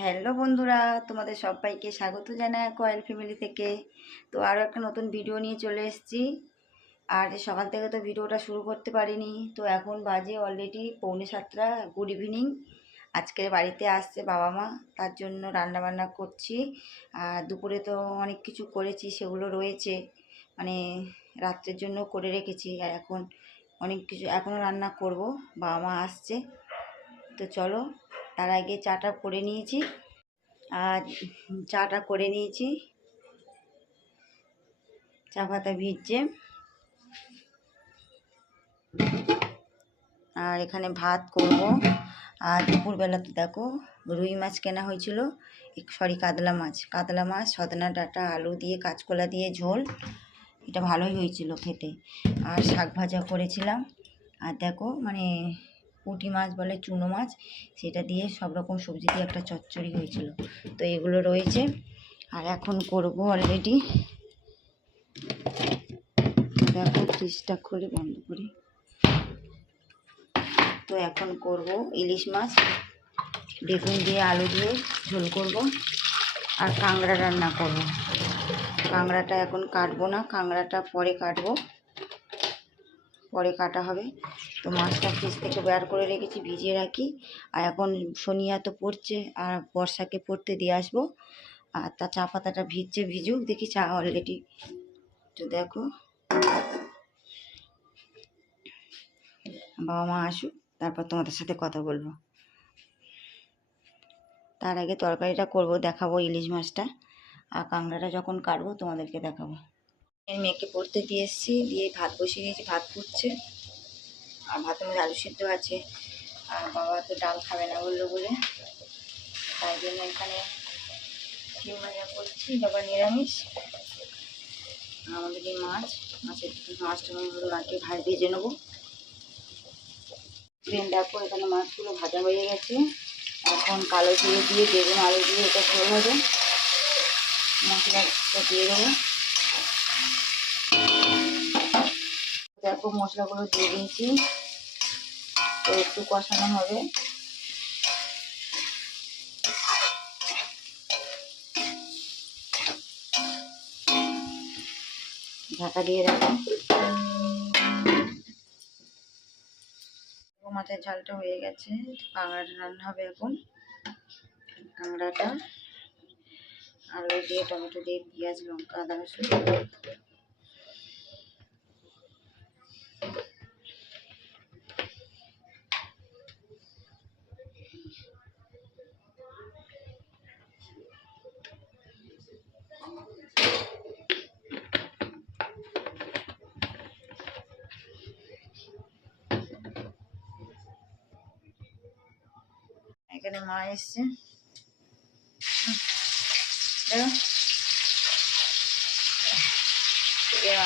Hello বন্ধুরা, তোমাদের সবাইকে স্বাগত জানাই কয়েল ফ্যামিলি থেকে। তো আরও একটা নতুন ভিডিও নিয়ে চলে এসেছি। আর সকাল থেকে তো ভিডিওটা শুরু করতে পারিনি। তো এখন বাজে অলরেডি পৌনে সাতটা গুড ইভিনিং আজকের বাড়িতে আসছে বাবা মা, তার জন্য রান্না বান্না করছি। আর দুপুরে তো অনেক কিছু করেছি, সেগুলো রয়েছে। মানে রাত্রের জন্য করে রেখেছি। আর এখন অনেক কিছু এখনও রান্না করব, বাবা মা আসছে। তো চলো তার আগে চাটা করে নিয়েছি। আর চাটা করে নিয়েছি। চা পাতা ভিজছে। আর এখানে ভাত করব। আর দুপুরবেলাতে দেখো, রুই মাছ কেনা হয়েছিল। সরি কাতলা মাছ। কাতলা মাছ, সদনা ডাঁটা, আলু দিয়ে, কাঁচকলা দিয়ে ঝোল। এটা ভালোই হয়েছিল খেতে। আর শাক ভাজা করেছিলাম। আর দেখো মানে পুঁটি মাছ বলে চুনো মাছ, সেটা দিয়ে সব রকম সবজি দিয়ে একটা চচ্চড়ি হয়েছিল। তো এগুলো রয়েছে। আর এখন করব অলরেডি দেখো ফ্রিজটা খুলে বন্ধ করি। তো এখন করব ইলিশ মাছ, বেগুন দিয়ে আলু দিয়ে ঝোল করব, আর কাঁকড়া রান্না করব। কাঁকড়াটা এখন কাটবো না, কাঁকড়াটা পরে কাটবো। পরে কাটা হবে। তো মাছটা ফ্রিজ থেকে বের করে রেখেছি, ভিজিয়ে রাখি। আর এখন শনিয়া তো পড়ছে, আর বর্ষাকে পড়তে দিয়ে আসব। আর তা চা পাতাটা ভিজছে, ভিজুক, দেখি চা অলরেডি তো দেখো। বাবা মা আসুক, তারপর তোমাদের সাথে কথা বলব। তার আগে তরকারিটা করব, দেখাবো ইলিশ মাছটা। আর কাঁকড়াটা যখন কাটবো, তোমাদেরকে দেখাবো। মেয়েকে পড়তে দিয়ে এসেছি দিয়ে ভাত বসিয়ে দিয়েছি, ভাত ফুটছে। আর ভাতের মধ্যে আলু সিদ্ধ আছে। আর বাবা তো ডাল খাবে না বলল বলে। তাই জন্য এখানে ডিম করছি, বাবা নিরামিষ। আমাদের এই মাছ, মাছের মাছটা আমি হলো আগে ভাজ ভেজে নেব। ট্রেন দেখো এখানে মাছগুলো ভাজা হয়ে গেছে। এখন কালো জিরে দিয়ে, বেগুন আলু দিয়ে এটা ঝোল হবে। মশলাটা দিয়ে দেবো। দেখো মশলাগুলো দিয়ে দিয়েছি। তো একটু কষানো হবে। ঢাকা দিয়ে রাখো। মাছের ঝালটা হয়ে গেছে। কাঁকড়াটা রান্না হবে এখন কাঁকড়াটা, আলু দিয়ে, টমেটো দিয়ে, পেঁয়াজ, লঙ্কা, আদা রসুন। এখানে মা এসছে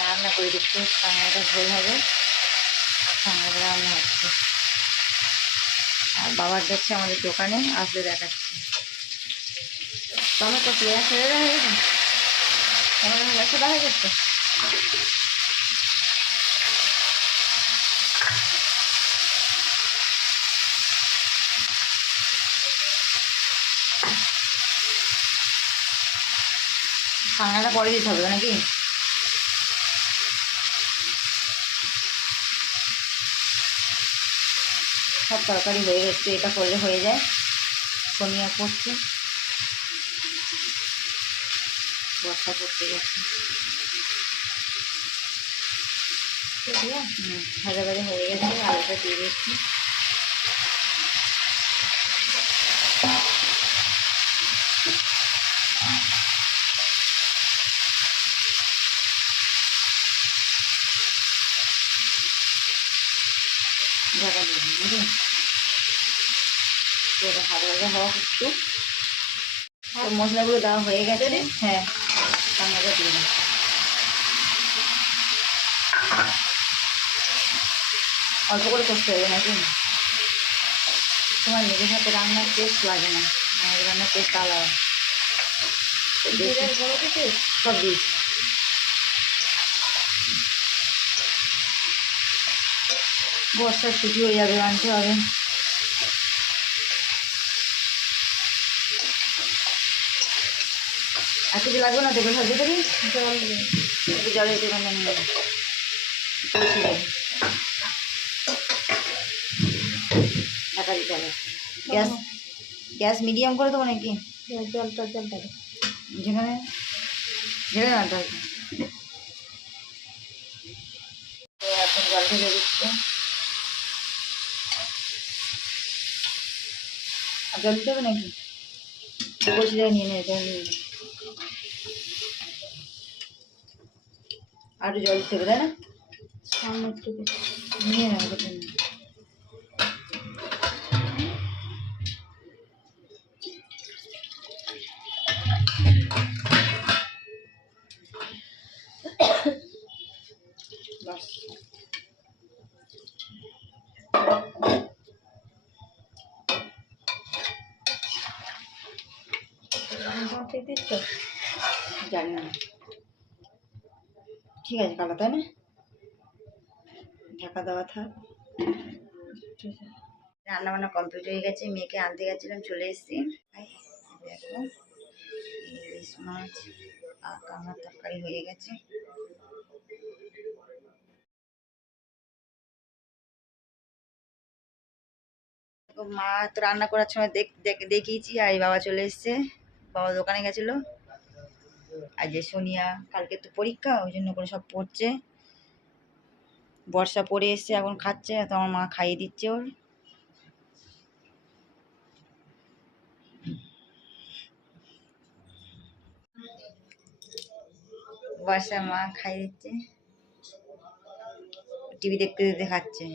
রান্না করে দিচ্ছি কাঁকড়াটা ঝোল হবে কাঁকড়াটা রান্না হচ্ছে আর বাবার যাচ্ছে আমাদের দোকানে আসলে দেখাচ্ছি টমেটো পেঁয়াজ হয়ে গেছে টমেটো গাছে দেখা যাচ্ছে কাঁকড়াটা পরে দিতে হবে নাকি? সব তরকারি হয়ে গেছে এটা করলে হয়ে যায়। সোনিয়া করছে। বর্ষা করতে যাচ্ছে। ভাজা ভাজা হয়ে গেছে, আলুটা দিয়ে দিচ্ছি ঢাকা দিয়ে বুঝলি তো ভাজা ভাজা হওয়া একটু তো মশলাগুলো দেওয়া হয়ে গেছে। হ্যাঁ কাঁকড়াটা দিয়ে দিই অল্প করে করতে হবে নাকি? তোমার নিজের হাতে রান্নার টেস্ট লাগে না। রান্নার টেস্ট আলাদা। সব দিয়েছি। বর্ষার ছুটি হয়ে যাবে আনতে হবে। আর কিছু লাগবে না দেখবে সবজি করি জল দেবে। একটু জলে একটু নিয়ে নেব। ঢাকা দিতে হবে। গ্যাস গ্যাস মিডিয়াম করে দেবো নাকি? হ্যাঁ, জলটা জলটা দেবে। যেখানে ঝেড়ে না জল। এখন জল ঢেলে দিচ্ছে আর জল দিতে হবে নাকি বসে যায় নিয়ে নেবে জল নিয়ে নে। আর একটু জল দিতে হবে তাই না সামনে একটু বেশি। নিয়ে নেব মাটি দিচ্ছ? জানি না। ঠিক আছে, কালো, তাই না? ঢাকা দেওয়া থাক। রান্না বান্না কমপ্লিট হয়ে গেছে, মেয়েকে আনতে গেছিলাম, চলে এসেছি। দেখো মাছ আর কাঁকড়ার তরকারি হয়ে গেছে। মা তো রান্না করার সময় দেখ, দেখ- দেখিয়েছি, আর বাবা চলে এসছে। বাবা দোকানে গেছিল। আর যে সোনিয়া, কালকে তো পরীক্ষা, ওই জন্য করে সব পড়ছে। বর্ষা পড়ে এসছে, এখন খাচ্ছে, তো আমার মা খাইয়ে দিচ্ছে ওর। বর্ষা মা খাইয়ে দিচ্ছে। টিভি দেখতে দেখতে খাচ্ছে।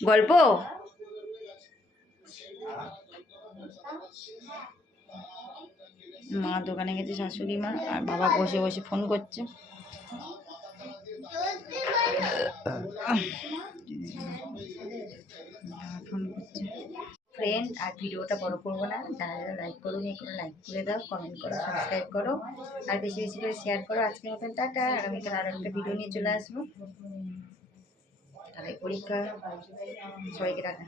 গল্প? মা দোকানে গেছে শাশুড়ি মা, আর বাবা বসে বসে ফোন করছে। ফোন করছে ফ্রেন্ড আর ভিডিওটা বড় করব না। যারা লাইক করো নিয়ে করে লাইক করে দাও কমেন্ট করো সাবস্ক্রাইব করো। আর বেশি বেশি করে শেয়ার করো। আজকের মতন টাটা, আগামীকাল আরও একটা ভিডিও নিয়ে চলে আসব। তাহলে পরীক্ষা সবাইকে টাটা